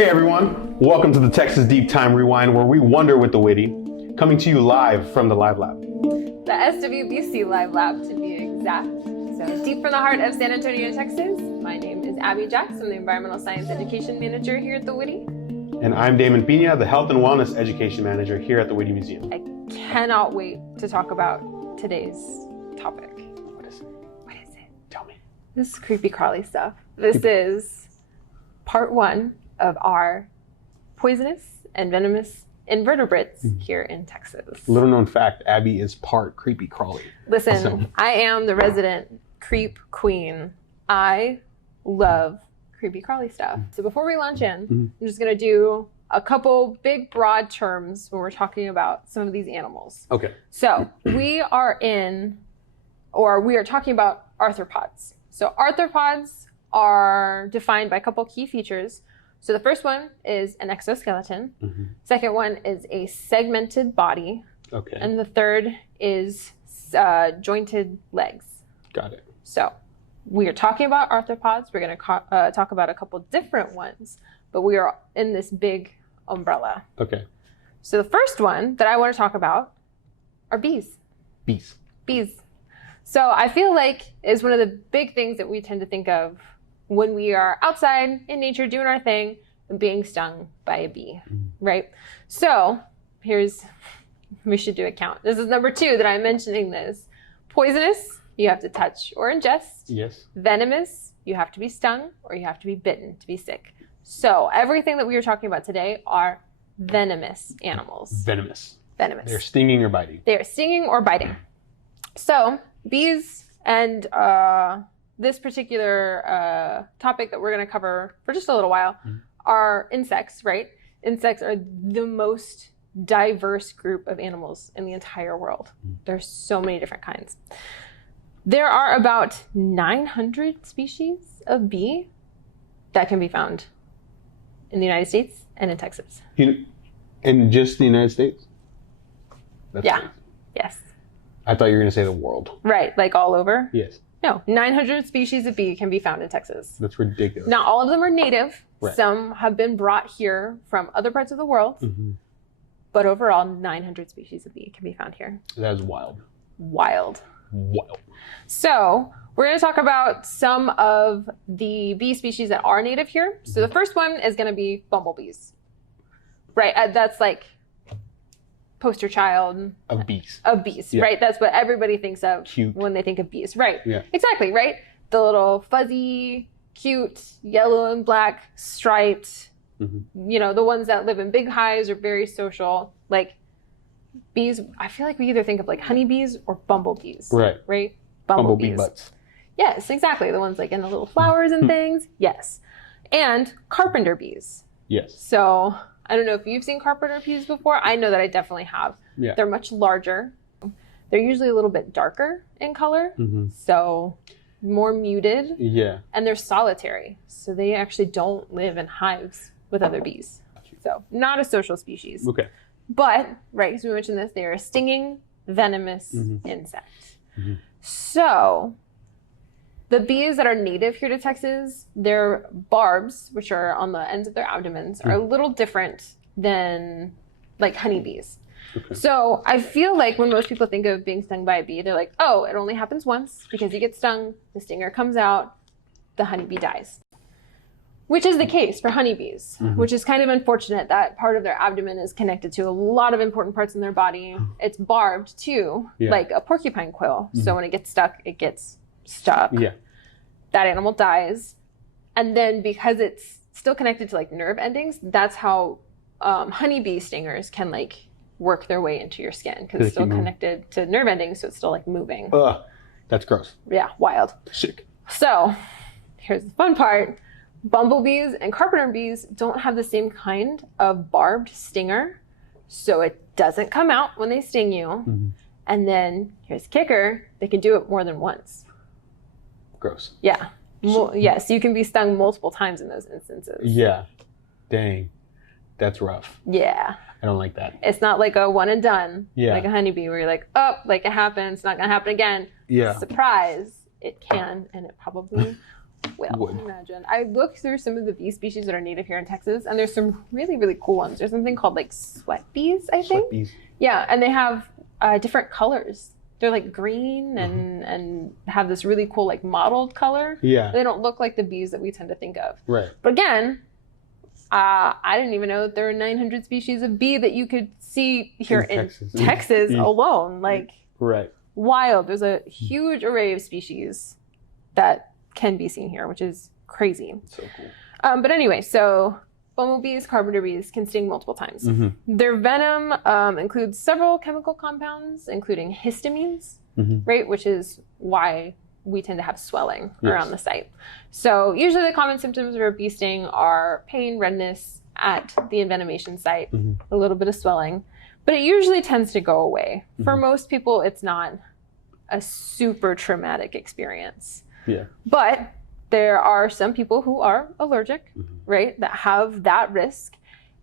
Hey everyone, welcome to the Texas Deep Time Rewind, where we wonder with the witty, coming to you live from the Live Lab. The SWBC Live Lab, to be exact. So deep from the heart of San Antonio, Texas. My name is Abby Jackson, the Environmental Science Education Manager here at the Witte. And I'm Daemon Piña, the Health and Wellness Education Manager here at the Witte Museum. I cannot wait to talk about today's topic. What is it? What is it? Tell me. This is creepy crawly stuff. This is part one of our poisonous and venomous invertebrates here in Texas. Little known fact, Abby is part creepy crawly. Listen, I am the resident creep queen. I love creepy crawly stuff. So before we launch in, I'm just gonna do a couple big broad terms when we're talking about some of these animals. Okay. So we are talking about arthropods. So arthropods are defined by a couple key features. So the first one is an exoskeleton. Second one is a segmented body. Okay. And the third is jointed legs. Got it. So we are talking about arthropods. We're going to talk about a couple different ones, but we are in this big umbrella. Okay. So the first one that I want to talk about are bees. Bees. Bees. So I feel like is one of the big things that we tend to think of when we are outside in nature doing our thing and being stung by a bee, right? So we should do a count. This is number 2 that I'm mentioning this. Poisonous, you have to touch or ingest. Yes. Venomous, you have to be stung or you have to be bitten to be sick. So everything that we are talking about today are venomous animals. Venomous. Venomous. They're stinging or biting. They are stinging or biting. So bees and this particular topic that we're going to cover for just a little while are insects, right? Insects are the most diverse group of animals in the entire world. There's so many different kinds. There are about 900 species of bee that can be found in the United States and in Texas. In just the United States? That's Yeah. crazy. Yes. I thought you were going to say the world. Right, like all over? Yes. No, 900 species of bee can be found in Texas. That's ridiculous. Not all of them are native. Right. Some have been brought here from other parts of the world. But overall, 900 species of bee can be found here. That is wild. Wild. Wild. So we're going to talk about some of the bee species that are native here. So the first one is going to be bumblebees. Right, that's like poster child Of bees. of bees, Yeah. right? That's what everybody thinks of Cute. when they think of bees, right? Yeah. Exactly, right? The little fuzzy, cute, yellow and black striped, the ones that live in big hives are very social. Like bees, I feel like we either think of like honeybees or bumblebees. Right. Right? Bumblebee butts. Yes, exactly. The ones like in the little flowers and things. Yes. And carpenter bees. Yes. So I don't know if you've seen carpenter bees before. I know that I definitely have. Yeah. They're much larger. They're usually a little bit darker in color, so more muted. Yeah. And they're solitary, so they actually don't live in hives with other bees. So not a social species. Okay. But, right, as we mentioned this, they are a stinging, venomous insect. So the bees that are native here to Texas, their barbs, which are on the ends of their abdomens, are a little different than like honeybees. Okay. So I feel like when most people think of being stung by a bee, they're like, oh, it only happens once because you get stung, the stinger comes out, the honeybee dies. Which is the case for honeybees, which is kind of unfortunate. That part of their abdomen is connected to a lot of important parts in their body. It's barbed too, like a porcupine quill. So when it gets stuck, it gets stuck. Yeah. That animal dies. And then because it's still connected to like nerve endings, that's how honeybee stingers can like work their way into your skin because it's still connected to nerve endings. So it's still like moving. Ugh. That's gross. Yeah, wild. Sick. So here's the fun part. Bumblebees and carpenter bees don't have the same kind of barbed stinger. So it doesn't come out when they sting you. And then here's the kicker. They can do it more than once. Gross. Yeah. Yes, you can be stung multiple times in those instances. Yeah. Dang. That's rough. Yeah. I don't like that. It's not like a one and done, Yeah. like a honeybee where you're like, oh, like it happened, it's not going to happen again. Yeah. Surprise, it can, and it probably would imagine. I looked through some of the bee species that are native here in Texas, and there's some really, really cool ones. There's something called like sweat bees, I think. Sweat bees. Yeah, and they have different colors. They're like green and have this really cool like mottled color. Yeah. They don't look like the bees that we tend to think of. Right. But again, I didn't even know that there are 900 species of bee that you could see here in Texas alone. Like, right. Wild. There's a huge array of species that can be seen here, which is crazy. So cool. But anyway, so Bumble Bees, Carpenter Bees can sting multiple times. Their venom includes several chemical compounds, including histamines, right? Which is why we tend to have swelling around the site. So usually the common symptoms of a bee sting are pain, redness at the envenomation site, a little bit of swelling, but it usually tends to go away. For most people, it's not a super traumatic experience. Yeah. But there are some people who are allergic, right, that have that risk.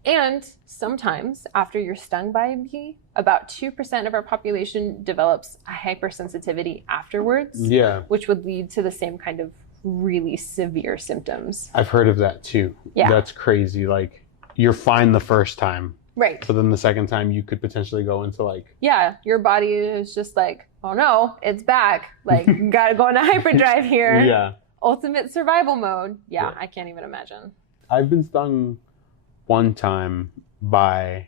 And sometimes after you're stung by a bee, about 2% of our population develops a hypersensitivity afterwards, which would lead to the same kind of really severe symptoms. I've heard of that too. Yeah. That's crazy. Like, you're fine the first time. Right. But then the second time you could potentially go into like... Yeah, your body is just like, oh no, it's back. Like, gotta go into hyperdrive here. Yeah. Ultimate survival mode. Yeah, I can't even imagine. I've been stung one time by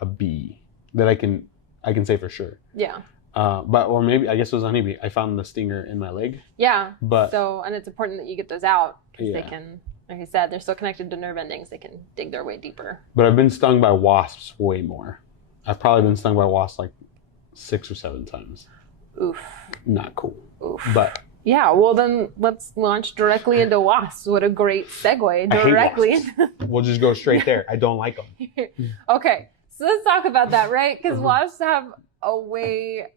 a bee that I can say for sure. Yeah. Or maybe, I guess it was a honeybee. I found the stinger in my leg. Yeah. And it's important that you get those out because they can, like I said, they're still connected to nerve endings. They can dig their way deeper. But I've been stung by wasps way more. I've probably been stung by wasps like 6 or 7 times. Oof. Not cool. Oof. But yeah, well then let's launch directly into wasps. What a great segue directly. We'll just go straight there. I don't like them. Okay, so let's talk about that, right? Because wasps have a way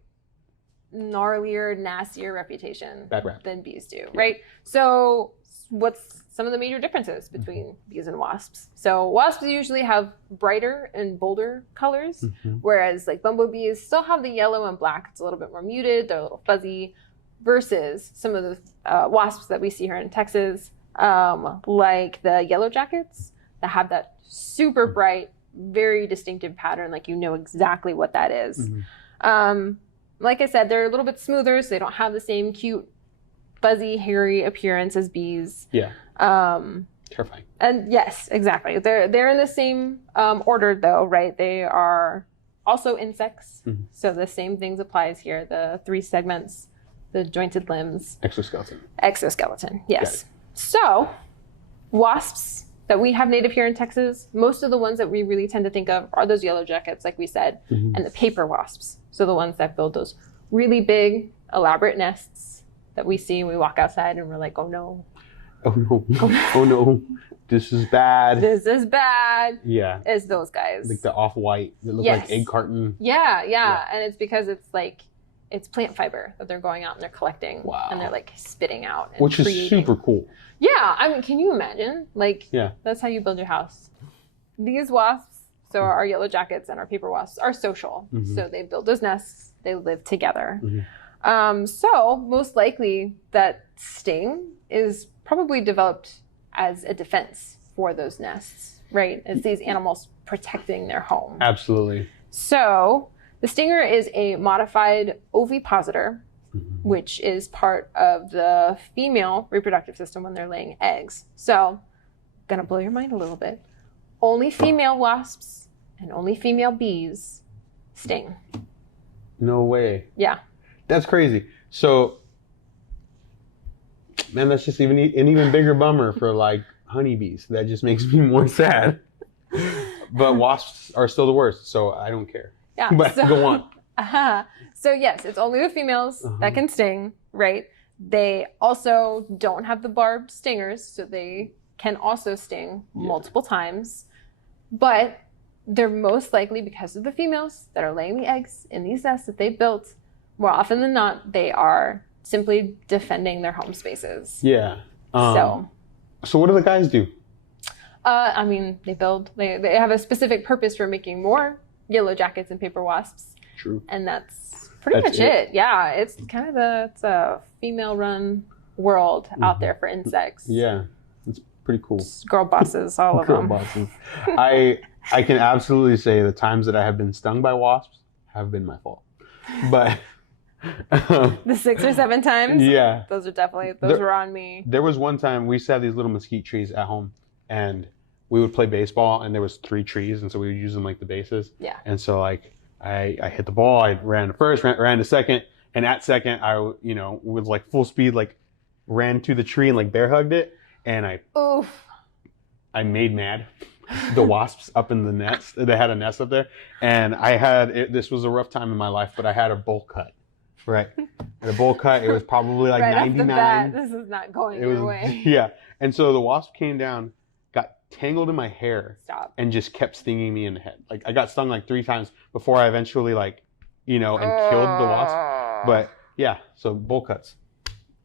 gnarlier, nastier reputation than bees do, right? So what's some of the major differences between bees and wasps? So wasps usually have brighter and bolder colors, whereas like bumblebees still have the yellow and black. It's a little bit more muted. They're a little fuzzy. Versus some of the wasps that we see here in Texas, like the yellow jackets that have that super bright, very distinctive pattern, like you know exactly what that is. Like I said, they're a little bit smoother, so they don't have the same cute, fuzzy, hairy appearance as bees. Yeah. Terrifying. And yes, exactly. They're in the same order though, right? They are also insects, so the same things applies here. The 3 segments. The jointed limbs. Exoskeleton, yes. So, wasps that we have native here in Texas, most of the ones that we really tend to think of are those yellow jackets, like we said, and the paper wasps. So the ones that build those really big, elaborate nests that we see when we walk outside and we're like, oh no. Oh no. Oh no. This is bad. This is bad. Yeah. It's those guys. Like the off-white that look like egg carton. Yeah. And it's because it's like, it's plant fiber that they're going out and they're collecting and they're like spitting out. And which is super cool. Yeah. I mean, can you imagine? Like, that's how you build your house. These wasps, so our yellow jackets and our paper wasps are social. So they build those nests, they live together. So most likely that sting is probably developed as a defense for those nests, right? It's these animals protecting their home. Absolutely. So the stinger is a modified ovipositor, which is part of the female reproductive system when they're laying eggs. So, gonna blow your mind a little bit. Only female wasps and only female bees sting. No way. Yeah. That's crazy. So, man, that's just an even bigger bummer for like honeybees. That just makes me more sad. But wasps are still the worst, so I don't care. Yeah, but go on. So yes, it's only the females that can sting, right? They also don't have the barbed stingers, so they can also sting multiple times. But they're most likely, because of the females that are laying the eggs in these nests that they built, more often than not, they are simply defending their home spaces. Yeah. So what do the guys do? I mean, they have a specific purpose for making more yellow jackets and paper wasps. True. And that's pretty much it. Yeah, it's kind of it's a female-run world out there for insects. Yeah, it's pretty cool. Just girl bosses, all of them. Girl bosses. I can absolutely say the times that I have been stung by wasps have been my fault. But the 6 or 7 times? Yeah. Those were on me. There was one time we used to have these little mesquite trees at home, and we would play baseball, and there was 3 trees, and so we would use them like the bases. Yeah. And so like I hit the ball, I ran to first, ran to second, and at second I with like full speed like ran to the tree and like bear hugged it, and I made mad the wasps up in the nest. They had a nest up there, and this was a rough time in my life, but I had a bowl cut. Right. And a bowl cut, it was probably like right 99. Off the bat, this is not going your way. Yeah. And so the wasp came down, got tangled in my hair. Stop. And just kept stinging me in the head. Like I got stung like 3 times before I eventually and killed the wasp. But yeah, so bowl cuts.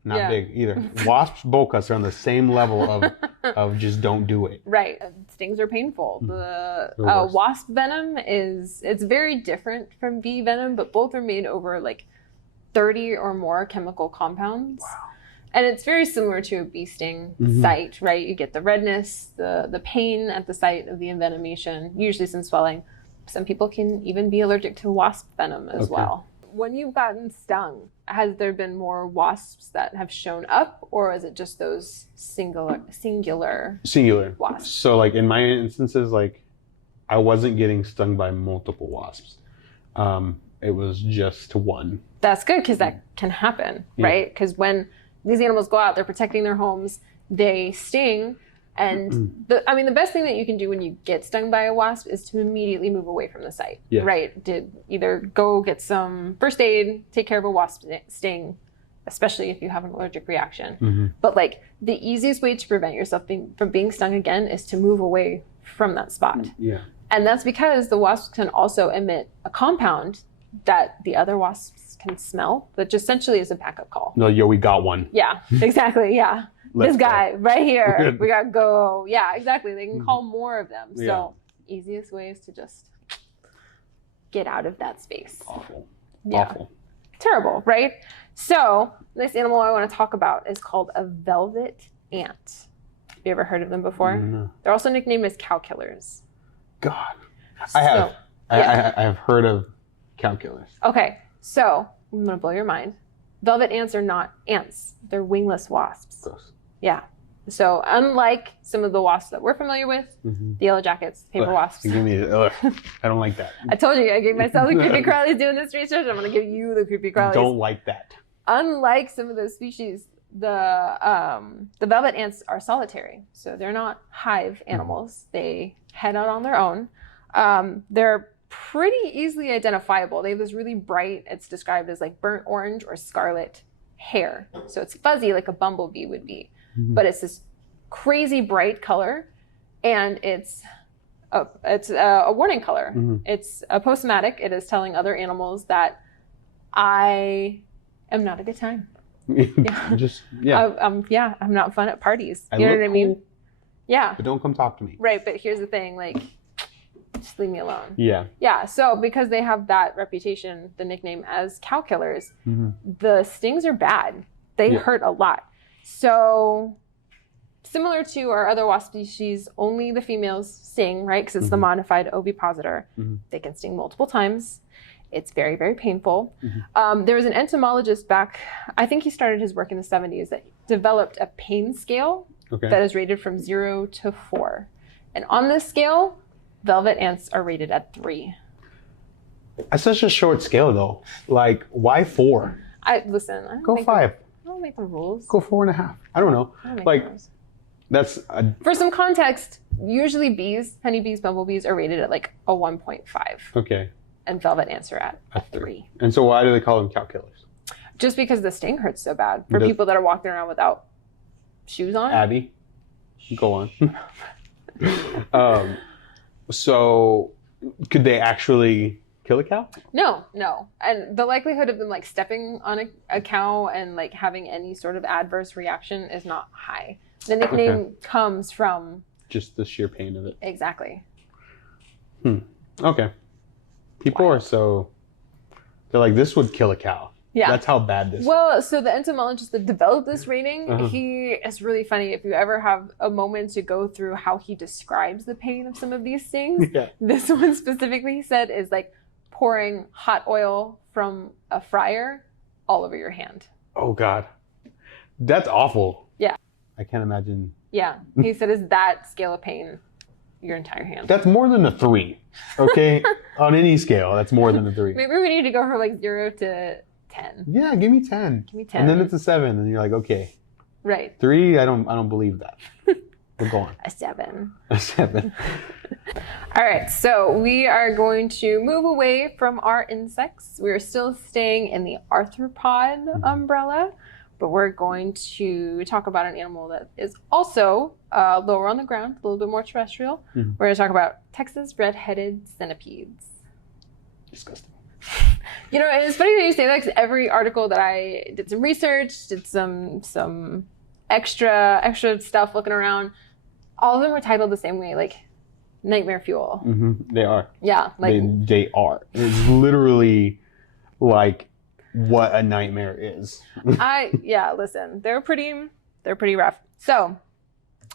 Not big either. Wasps, bowl cuts are on the same level of just don't do it. Right. Stings are painful. The wasp venom it's very different from bee venom, but both are made over like 30 or more chemical compounds. Wow. And it's very similar to a bee sting site, right? You get the redness, the pain at the site of the envenomation, usually some swelling. Some people can even be allergic to wasp venom as well. When you've gotten stung, has there been more wasps that have shown up, or is it just those singular wasps? So like in my instances, like I wasn't getting stung by multiple wasps. It was just one. That's good, because that can happen, right? Because when these animals go out, they're protecting their homes, they sting, and the best thing that you can do when you get stung by a wasp is to immediately move away from the site, right? To either go get some first aid, take care of a wasp sting, especially if you have an allergic reaction. But like the easiest way to prevent yourself from being stung again is to move away from that spot. Yeah. And that's because the wasps can also emit a compound that the other wasps can smell, that just essentially is a backup call. No, we got one. Yeah, exactly. Yeah. Let's this guy go. Right here. We got to go. Yeah, exactly. They can call more of them. So easiest way is to just get out of that space. Awful. Yeah. Awful. Terrible, right? So this animal I want to talk about is called a velvet ant. Have you ever heard of them before? No. They're also nicknamed as cow killers. God. I have. I have heard of cow killers. Okay, so I'm going to blow your mind. Velvet ants are not ants. They're wingless wasps. Gross. Yeah. So unlike some of the wasps that we're familiar with, the yellow jackets, paper wasps. Give me I don't like that. I told you, I gave myself the creepy crawlies doing this research. I'm going to give you the creepy crawlies. Don't like that. Unlike some of those species, the velvet ants are solitary. So they're not hive animals. They head out on their own. They're pretty easily identifiable. They have this really bright, it's described as like burnt orange or scarlet hair. So it's fuzzy like a bumblebee would be. But it's this crazy bright color, and it's a warning color. It's a postmatic. It is telling other animals that I am not a good time. I'm not fun at parties. You know what I mean? Cool, yeah. but don't come talk to me. Right, but here's the thing, like, just leave me alone. Yeah. Yeah, so because they have that reputation, the nickname as cow killers, the stings are bad. They hurt a lot. So similar to our other wasp species, only the females sting, right? Because it's the modified ovipositor. They can sting multiple times. It's very, very painful. There was an entomologist back, I think he started his work in the 70s, that developed a pain scale that is rated from 0 to 4. And on this scale, velvet ants are rated at 3. That's such a short scale, though. Like, why 4? Go 5. I don't make the rules. Go 4.5. I don't know. That's for some context. Usually, bees, honeybees, bumblebees are rated at like a 1.5. Okay. And velvet ants are at 3. And so, why do they call them cow killers? Just because the sting hurts so bad for people that are walking around without shoes on. Abby, go on. So, could they actually kill a cow? No. And the likelihood of them like stepping on a cow and like having any sort of adverse reaction is not high. The nickname comes from just the sheer pain of it. Exactly. Okay. People are they're like, this would kill a cow. Yeah. That's how bad this is. Well, so the entomologist that developed this rating, he is really funny. If you ever have a moment to go through how he describes the pain of some of these things, this one specifically, he said, is like pouring hot oil from a fryer all over your hand. Oh, God. That's awful. Yeah. I can't imagine. Yeah. He said, is that scale of pain your entire hand? That's more than a 3, okay? On any scale, that's more than a 3. Maybe we need to go from like 0 to 10. Yeah, give me 10. Give me 10. And then it's a 7, and you're like, okay. Right. 3, I don't believe that. We're going. A 7. A 7. All right, so we are going to move away from our insects. We're still staying in the arthropod umbrella, but we're going to talk about an animal that is also lower on the ground, a little bit more terrestrial. We're going to talk about Texas redheaded centipedes. Disgusting. You know, it's funny that you say that, because every article that I did some research, did some extra stuff looking around, all of them were titled the same way, like nightmare fuel. They are. Yeah, like they are. It's literally like what a nightmare is. Listen, they're pretty rough. So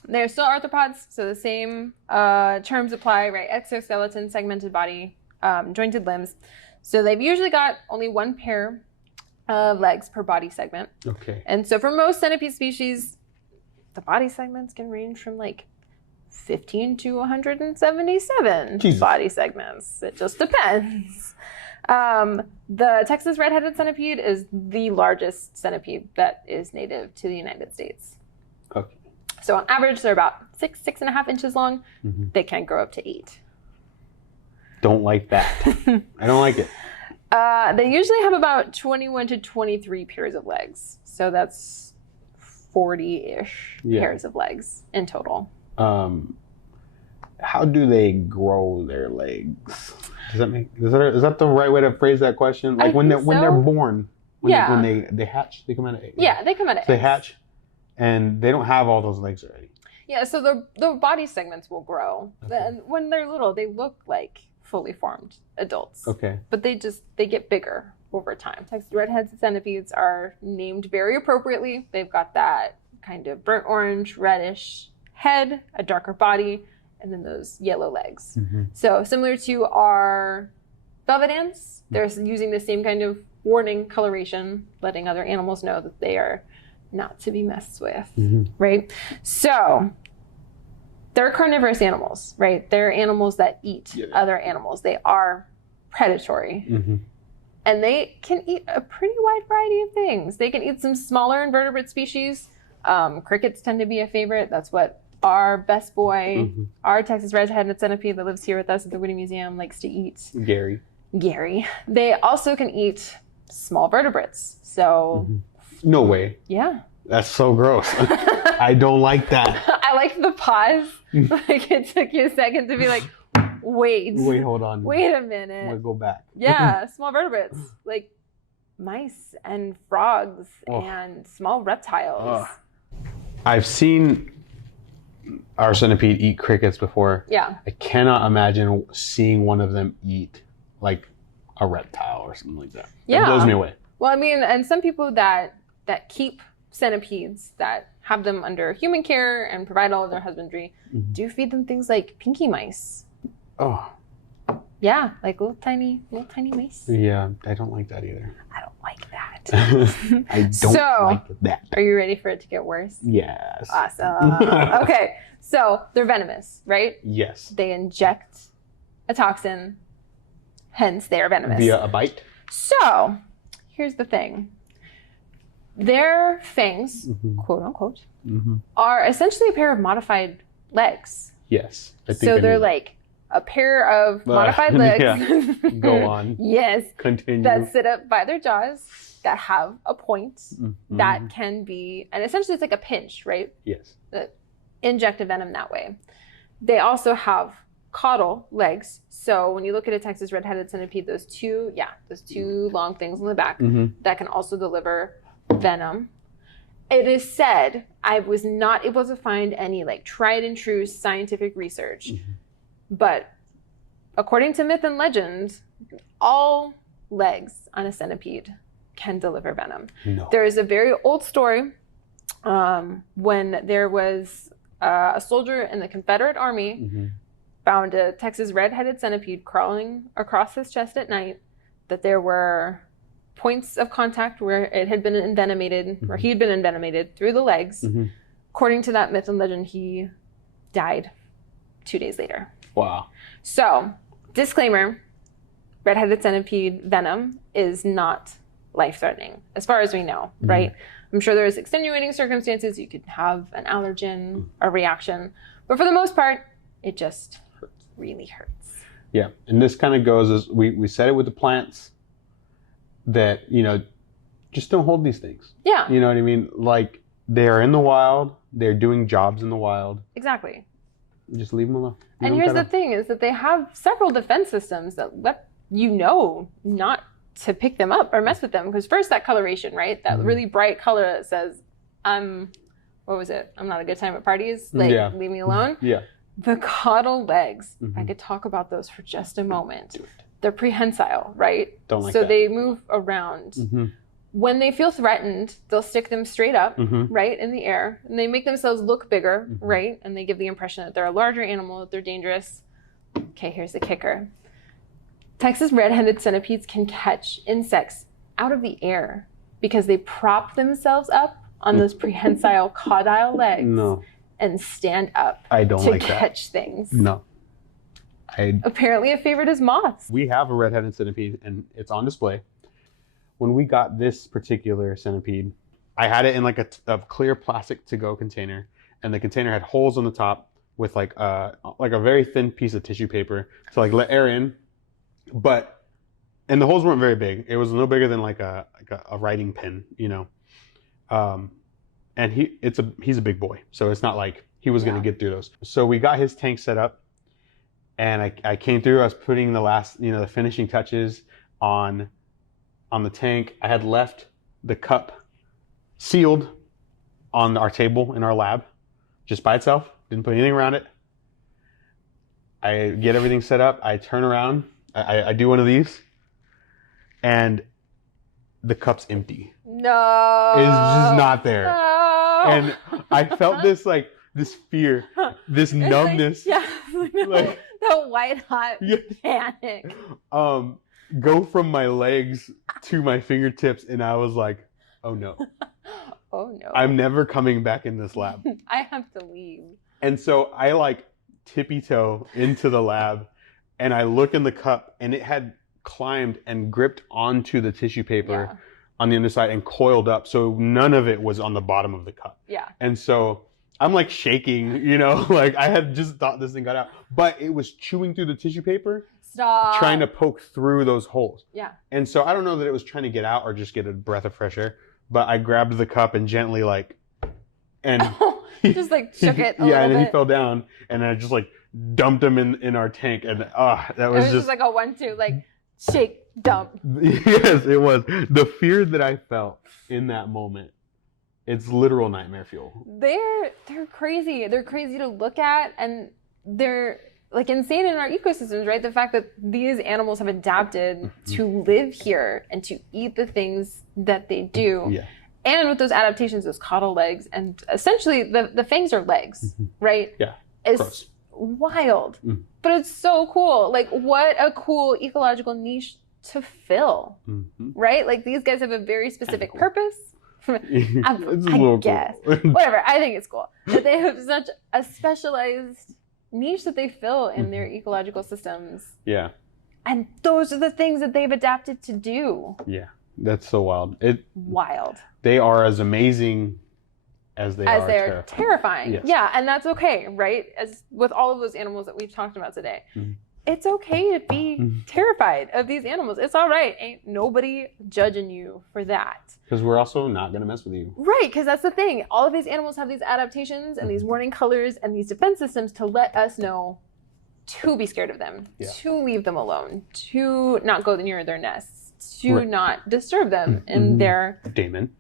they're still arthropods, so the same terms apply, right? Exoskeleton, segmented body, jointed limbs. So they've usually got only one pair of legs per body segment. Okay. And so for most centipede species, the body segments can range from like 15 to 177 body segments. It just depends. The Texas redheaded centipede is the largest centipede that is native to the United States. Okay. So on average, they're about 6.5 inches long. They can grow up to 8. Don't like that. I don't like it. They usually have about 21 to 23 pairs of legs. So that's 40-ish pairs of legs in total. How do they grow their legs? Is that the right way to phrase that question? Like when they're born, when they hatch, they come out of eggs. Yeah, they come out of eggs. They hatch, and they don't have all those legs already. Yeah, so the body segments will grow. Okay. When they're little, they look like fully formed adults. Okay. But they get bigger over time. Texas redheaded centipedes are named very appropriately. They've got that kind of burnt orange, reddish head, a darker body, and then those yellow legs. So similar to our velvet ants, they're using the same kind of warning coloration, letting other animals know that they are not to be messed with, right? So they're carnivorous animals, right? They're animals that eat other animals. They are predatory. And they can eat a pretty wide variety of things. They can eat some smaller invertebrate species. Crickets tend to be a favorite. That's what our best boy, our Texas redheaded centipede that lives here with us at the Witte Museum, likes to eat. Gary. They also can eat small vertebrates. So. No way. Yeah. That's so gross. I don't like that. I like the pause. Like it took you a second to be like, wait, hold on. Wait a minute. I'm gonna go back. Yeah, small vertebrates like mice and frogs and small reptiles. I've seen our centipede eat crickets before. Yeah. I cannot imagine seeing one of them eat like a reptile or something like that. Yeah. It blows me away. Well, I mean, and some people that keep centipedes, that have them under human care and provide all of their husbandry, do feed them things like pinky mice. Oh. Yeah, like little tiny mice. Yeah, I don't like that either. I don't like that. I don't like that. Are you ready for it to get worse? Yes. Awesome. Okay, so they're venomous, right? Yes. They inject a toxin, hence they are venomous. Via a bite? So, here's the thing. Their fangs, quote unquote, are essentially a pair of modified legs. Yes. So they're like a pair of modified legs. Yeah. Go on. Yes. Continue. That sit up by their jaws, that have a point, that can be, and essentially it's like a pinch, right? Yes. Inject a venom that way. They also have caudal legs. So when you look at a Texas redheaded centipede, those two long things on the back that can also deliver venom. It is said, I was not able to find any like tried and true scientific research, but according to myth and legend, all legs on a centipede can deliver venom. No. There is a very old story when there was a soldier in the Confederate Army found a Texas redheaded centipede crawling across his chest at night, that there were points of contact where it had been envenomated, or he had been envenomated through the legs. According to that myth and legend, he died 2 days later. Wow. So, disclaimer, redheaded centipede venom is not life-threatening, as far as we know, right? I'm sure there's extenuating circumstances. You could have an allergen, a reaction, but for the most part, it just really hurts. Yeah, and this kind of goes as we said it with the plants, that, you know, just don't hold these things. Yeah. You know what I mean? Like, they're in the wild, they're doing jobs in the wild. Exactly. Just leave them alone. And here's the thing, is that they have several defense systems that let you know not to pick them up or mess with them. Because first, that coloration, right? That really bright color that says, what was it? I'm not a good time at parties. Like, leave me alone. Yeah. The caudal legs, if I could talk about those for just a moment. Do it. They're prehensile, right? Don't like so that. they move around. When they feel threatened, they'll stick them straight up, right, in the air. And they make themselves look bigger, right? And they give the impression that they're a larger animal, that they're dangerous. Okay, here's the kicker. Texas red-handed centipedes can catch insects out of the air because they prop themselves up on those prehensile caudal legs and stand up to catch things. No. Apparently a favorite is moths. We have a red-headed centipede, and it's on display. When we got this particular centipede, I had it in like a clear plastic to-go container, and the container had holes on the top with like a very thin piece of tissue paper to like let air in, and the holes weren't very big. It was no bigger than like a writing pen, you know. And he's a big boy, so it's not like he was gonna get through those. So we got his tank set up. And I came through, I was putting the last, the finishing touches on the tank. I had left the cup sealed on our table in our lab, just by itself, didn't put anything around it. I get everything set up, I turn around, I do one of these, and the cup's empty. No. It's just not there. No. And I felt this fear, this numbness. Like, the white hot panic. Go from my legs to my fingertips, and I was like, oh no. Oh no. I'm never coming back in this lab. I have to leave. And so I like tippy-toe into the lab, and I look in the cup, and it had climbed and gripped onto the tissue paper on the underside and coiled up, so none of it was on the bottom of the cup. Yeah. And so I'm like shaking, like I had just thought this thing got out, but it was chewing through the tissue paper. Stop. Trying to poke through those holes. Yeah. And so I don't know that it was trying to get out or just get a breath of fresh air, but I grabbed the cup and gently just like shook it a little and then bit. he fell down, and I just like dumped him in our tank, and that was just like a 1-2, like shake, dump. Yes, it was. The fear that I felt in that moment, it's literal nightmare fuel. They're crazy. They're crazy to look at, and they're like insane in our ecosystems, right? The fact that these animals have adapted to live here and to eat the things that they do. Yeah. And with those adaptations, those caudal legs, and essentially the fangs are legs, right? Yeah. It's gross. Wild. But it's so cool. Like, what a cool ecological niche to fill, right? Like, these guys have a very specific purpose. I guess. Cool. Whatever. I think it's cool. But they have such a specialized niche that they fill in their ecological systems. Yeah. And those are the things that they've adapted to do. Yeah. That's so wild. Wild. They are as amazing as they're terrifying. Yes. Yeah, and that's okay, right? As with all of those animals that we've talked about today. It's okay to be terrified of these animals. It's all right. Ain't nobody judging you for that. Because we're also not going to mess with you. Right, because that's the thing. All of these animals have these adaptations and these warning colors and these defense systems to let us know to be scared of them, to leave them alone, to not go near their nests, to not disturb them in their... Daemon.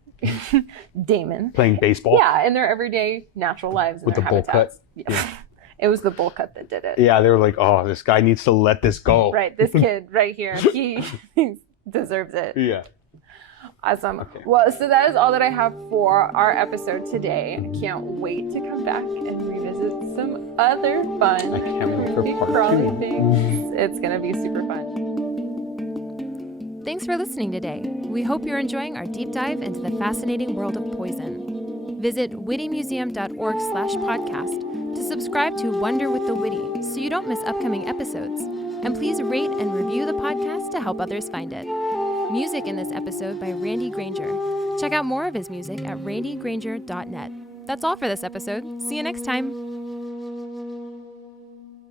Playing baseball. Yeah, in their everyday natural lives in with their the habitats. bowl cut. Yeah. It was the bowl cut that did it. Yeah, they were like, oh, this guy needs to let this go. Right, this kid right here, he deserves it. Yeah. Awesome. Okay. Well, so that is all that I have for our episode today. I can't wait to come back and revisit some other fun I can't wait for creepy part crawly 2. things. It's going to be super fun. Thanks for listening today. We hope you're enjoying our deep dive into the fascinating world of poison. Visit wittemuseum.org/podcast to subscribe to Wonder with the Witty so you don't miss upcoming episodes. And please rate and review the podcast to help others find it. Music in this episode by Randy Granger. Check out more of his music at randygranger.net. That's all for this episode. See you next time.